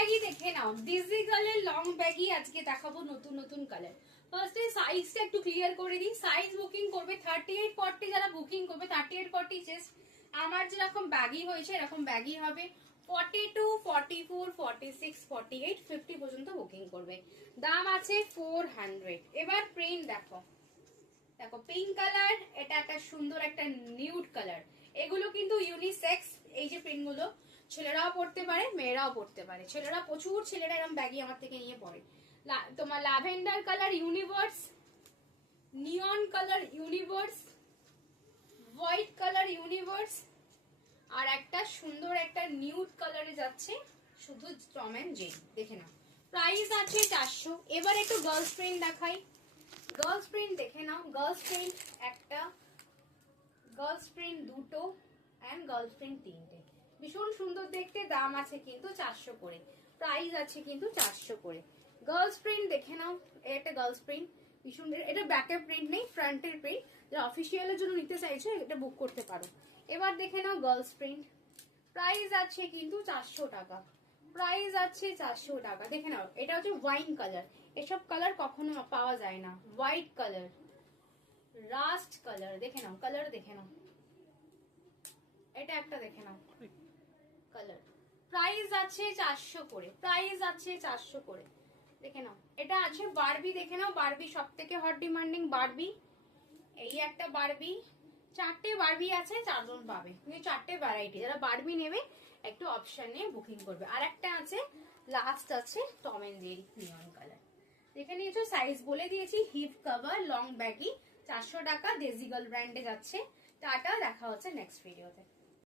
Baggy দেখে নাও, ডিজিটালের long baggy আজকে দেখাবো নতুন নতুন কালার। ফার্স্টে সাইজটা একটু ক্লিয়ার করে দিই। সাইজ বুকিং করবে 38-40, যারা বুকিং করবে 38-40 চেস্ট, আমার যেরকম ব্যাগি হয়েছে এরকম ব্যাগি হবে। 42, 44, 46, 48, 50 পর্যন্ত বুকিং করবে। দাম আছে 400। এবার প্রিন্ট দেখো, দেখো পিঙ্ক কালার, এটা একটা সুন্দর একটা নিউড কালার। এগুলো কিন্তু ইউনিসেক্স। এই যে প্রিন্ট গুলো ছেলেরাও পড়তে পারে মেয়েরাও পড়তে পারে। ছেলেরা প্রচুর ছেলেরা এরকম ব্যাগি আমার থেকে নিয়ে পড়ে। তোমার lavender colour universe, neon colour universe, white colour universe, আর একটা সুন্দর একটা নিউড কালারে যাচ্ছে শুধু টম এন্ড জেরি। দেখে নাও, প্রাইস আছে 400। এবার একটু গার্লস প্রিন্ট দেখাই। গার্লস প্রিন্ট দেখে নাও, গার্লস প্রিন্ট একটা, গার্লস প্রিন্ট দুটো, এন্ড গার্লস প্রিন্ট তিনটে। ভীষণ সুন্দর দেখতে। দাম আছে কিন্তু 400 করে, প্রাইস আছে কিন্তু 400 করে। গার্লস প্রিন্ট দেখে নাও, এটা গার্লস প্রিন্ট ভীষণ। এটা ব্যাকের প্রিন্ট নেই, ফ্রন্টের প্রিন্ট। যারা অফিসিয়ালের জন্য নিতে চাইছে এটা বুক করতে পারো। এবার দেখে নাও গার্লস প্রিন্ট, প্রাইস আছে কিন্তু 400 টাকা, প্রাইস আছে 400 টাকা। দেখে নাও, এটা হচ্ছে ওয়াইন কালার। এসব কালার কখনো পাওয়া যায় না। হোয়াইট কালার, রাস্ট কালার, দেখে নাও কালার, দেখে নাও এটা একটা, দেখে নাও কালার। প্রাইস আছে 400 করে, প্রাইস আছে 400 করে। দেখে নাও, এটা আছে বারবি। দেখে নাও, বারবি সব থেকে হট ডিমান্ডিং বারবি। এই একটা বারবি, 4টে বারবি আছে, 4জন পাবে। তুমি 4টে ভ্যারাইটি, যারা বারবি নেবে একটু অপশন নিয়ে বুকিং করবে। আর একটা আছে লাস্ট আছে Tom and Jerry neon colour. দেখে নিয়েছো, সাইজ বলে দিয়েছি। হিপ কভার লং ব্যাগি 400 টাকা, ডেজিগাল ব্র্যান্ডে যাচ্ছে। টাটা, দেখা হচ্ছে নেক্সট ভিডিওতে।